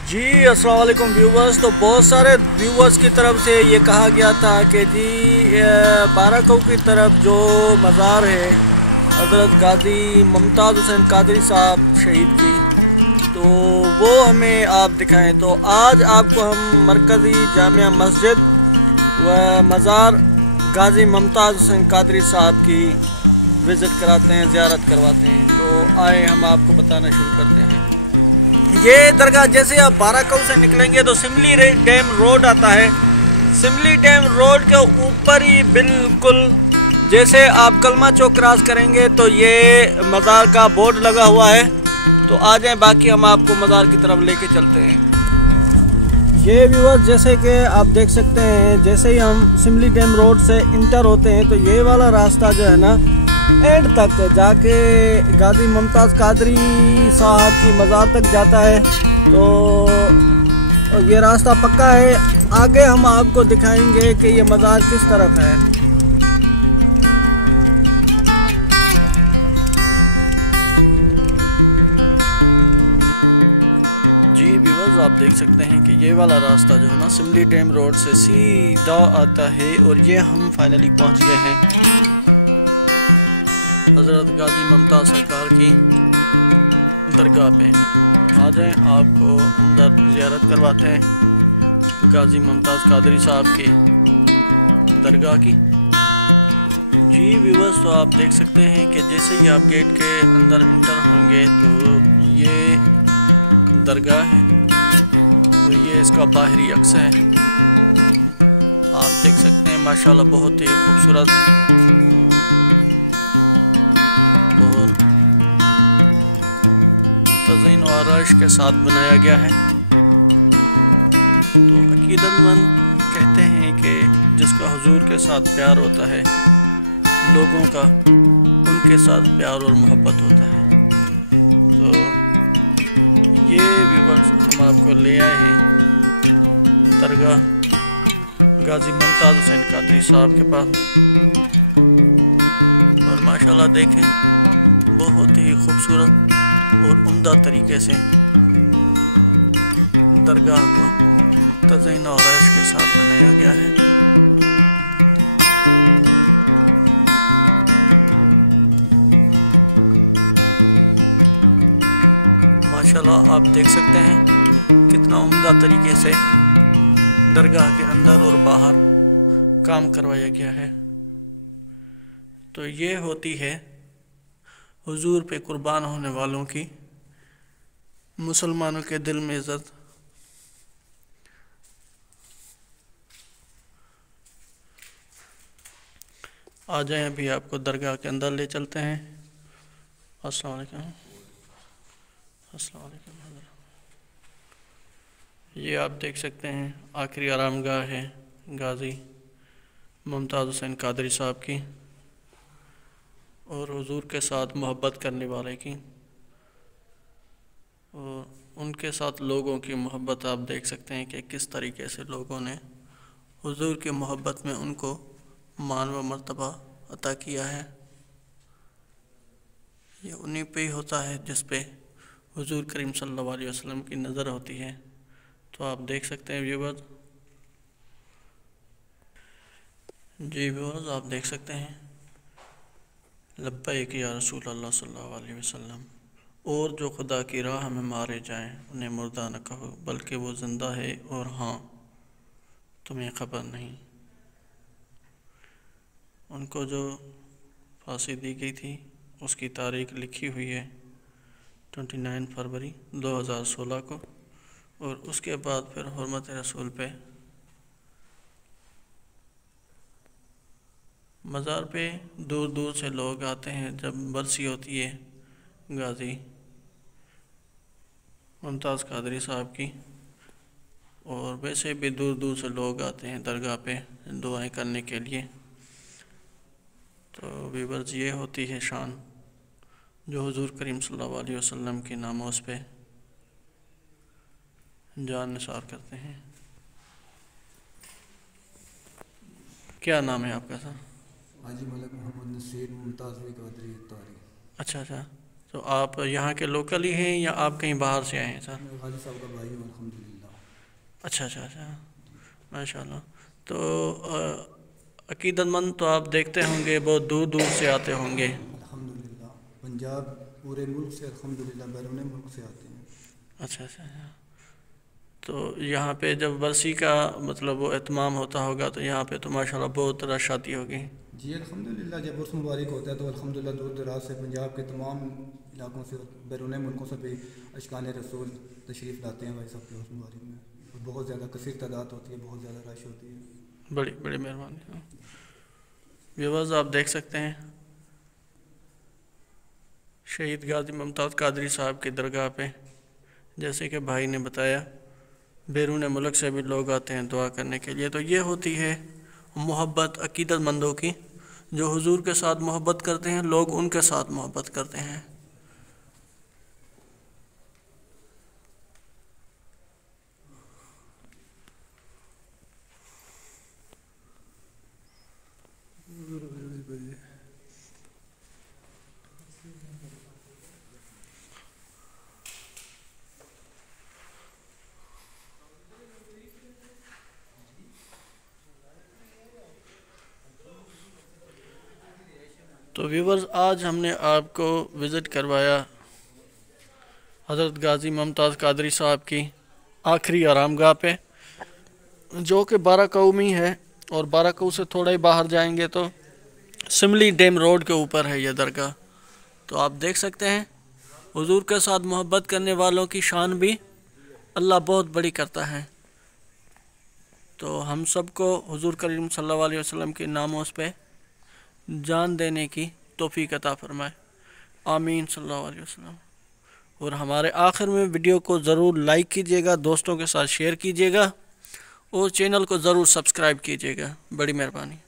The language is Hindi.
जी अस्सलाम वालेकुम व्यूवर्स। तो बहुत सारे व्यूवर्स की तरफ से ये कहा गया था कि जी बाराकों की तरफ जो मज़ार है हज़रत गाजी मुमताज़ हुसैन कादरी साहब शहीद की, तो वो हमें आप दिखाएं। तो आज आपको हम मरकज़ी जामिया मस्जिद व मज़ार गाजी मुमताज़ हुसैन कादरी साहब की विज़िट कराते हैं, ज़ियारत करवाते हैं। तो आए हम आपको बताना शुरू करते हैं। ये दरगाह जैसे आप बाराकों से निकलेंगे तो सिमली डैम रोड आता है। सिमली डैम रोड के ऊपर ही बिल्कुल जैसे आप कलमा चौक क्रॉस करेंगे तो ये मज़ार का बोर्ड लगा हुआ है। तो आ जाए, बाकी हम आपको मज़ार की तरफ लेके चलते हैं। ये व्यूअर्स जैसे कि आप देख सकते हैं, जैसे ही हम सिमली डैम रोड से इंटर होते हैं तो ये वाला रास्ता जो है ना एंड तक जाके गाजी मुमताज़ कादरी साहब की मज़ार तक जाता है। तो ये रास्ता पक्का है। आगे हम आपको दिखाएंगे कि ये मज़ार किस तरफ है। वाला रास्ता जो है ना सिमली डैम रोड से सीधा आता है और ये हम फाइनली पहुंच गए हैं हज़रत गाजी मुमताज़ सरकार की दरगाह पे। आज आपको अंदर ज़ियारत करवाते हैं गाजी मुमताज़ कादरी साहब की दरगाह की। जी व्यूअर्स, तो आप देख सकते हैं कि जैसे ही आप गेट के अंदर इंटर होंगे तो ये दरगाह है। इसका बाहरी अक्स है, आप देख सकते हैं माशाल्लाह बहुत ही खूबसूरत तज़ीन और आराइश के साथ बनाया गया है। तो अकीदतमंद कहते हैं कि जिसका हुजूर के साथ प्यार होता है, लोगों का उनके साथ प्यार और मोहब्बत होता है। तो ये व्यूअर्स हम आपको ले आए हैं साहब के पास। और माशाल्लाह देखें बहुत ही खूबसूरत और उम्दा तरीके से दरगाह को तज़ीन और आराइश के साथ बनाया गया है। माशाल्लाह आप देख सकते हैं कितना उम्दा तरीके से दरगाह के अंदर और बाहर काम करवाया गया है। तो ये होती है हुजूर पे कुर्बान होने वालों की, मुसलमानों के दिल में इज्जत। आ जाए, अभी आपको दरगाह के अंदर ले चलते हैं। अस्सलाम वालेकुम। अस्सलाम वालेकुम। ये आप देख सकते हैं आखिरी आरामगाह है गाजी मुमताज़ हुसैन कादरी साहब की और हुजूर के साथ मोहब्बत करने वाले की, और उनके साथ लोगों की मोहब्बत आप देख सकते हैं कि किस तरीके से लोगों ने हुजूर की मोहब्बत में उनको मान व मर्तबा अता किया है। ये उन्हीं पे ही होता है जिस पे हुजूर करीम सल्लल्लाहु अलैहि वसल्लम की नज़र होती है। तो आप देख सकते हैं व्यूअर्स। जी व्यूअर्स, आप देख सकते हैं लब्बैक या रसूल अल्लाह सल्लल्लाहु अलैहि वसल्लम। और जो खुदा की राह में मारे जाएं उन्हें मुर्दा न कहो, बल्कि वो ज़िंदा है और हाँ तुम्हें ख़बर नहीं। उनको जो फांसी दी गई थी उसकी तारीख लिखी हुई है 29 फरवरी 2016 को। और उसके बाद फिर हुर्मत रसूल पे मज़ार पे दूर दूर से लोग आते हैं जब बरसी होती है गाजी मुमताज़ कादरी साहब की। और वैसे भी दूर दूर से लोग आते हैं दरगाह पे दुआएं करने के लिए। तो व्यूअर्स, ये होती है शान जो हुजूर करीम सल्लल्लाहु अलैहि वसल्लम की नामोज़ पे जान निसार करते हैं। क्या नाम है आपका सर? हाजी मलिक मोहम्मद नसीर मुमताज़ कादरी। अच्छा अच्छा, तो आप यहाँ के लोकल ही हैं या आप कहीं बाहर से आए हैं सर? मैं गाजी साहब का भाई हूँ अल्हम्दुलिल्लाह। अच्छा अच्छा अच्छा, माशाल्लाह। तो अकीदतमंद तो आप देखते होंगे बहुत दूर दूर से आते होंगे। अल्हम्दुलिल्लाह पंजाब पूरे मुल्क से, अल्हम्दुलिल्लाह बैरून मुल्क से आते हैं। अच्छा अच्छा अच्छा। तो यहाँ पे जब बरसी का मतलब वो एहतमाम होता होगा तो यहाँ पे तो माशाल्लाह बहुत रश आती होगी। जी अल्हम्दुलिल्लाह, जब उर्स मुबारक होता है तो अल्हम्दुलिल्लाह दूर दराज से पंजाब के तमाम इलाकों से, बैरून मुल्कों से भी अशकान रसूल तशरीफ़ लाते हैं भाई साहब के उर्स मुबारक में। और बहुत ज़्यादा कसीर तादाद होती है, बहुत ज़्यादा रश होती है। बड़ी बड़ी मेहरबानी। व्यूअर्स आप देख सकते हैं शहीद गाजी मुमताज़ कादरी साहब की दरगाह पे, जैसे कि भाई ने बताया बैरून मुल्क से भी लोग आते हैं दुआ करने के लिए। तो ये होती है मोहब्बत अकीदतमंदों की, जो हुजूर के साथ मोहब्बत करते हैं लोग उनके साथ मोहब्बत करते हैं। तो व्यूवर्स आज हमने आपको विज़िट करवाया हज़रत गाजी मुमताज़ कादरी साहब की आखिरी आरामगाह पे, जो कि बाराकऊ में है। और बाराकऊ से थोड़ा ही बाहर जाएंगे तो सिमली डैम रोड के ऊपर है यह दरगाह। तो आप देख सकते हैं हुजूर के साथ मोहब्बत करने वालों की शान भी अल्लाह बहुत बड़ी करता है। तो हम सबको हुजूर करीम सल्लल्लाहु अलैहि वसल्लम के नामों पे जान देने की तौफीक अता फरमाए, आमीन सल्लल्लाहु अलैहि वसल्लम। और हमारे आखिर में वीडियो को ज़रूर लाइक कीजिएगा, दोस्तों के साथ शेयर कीजिएगा और चैनल को ज़रूर सब्सक्राइब कीजिएगा। बड़ी मेहरबानी।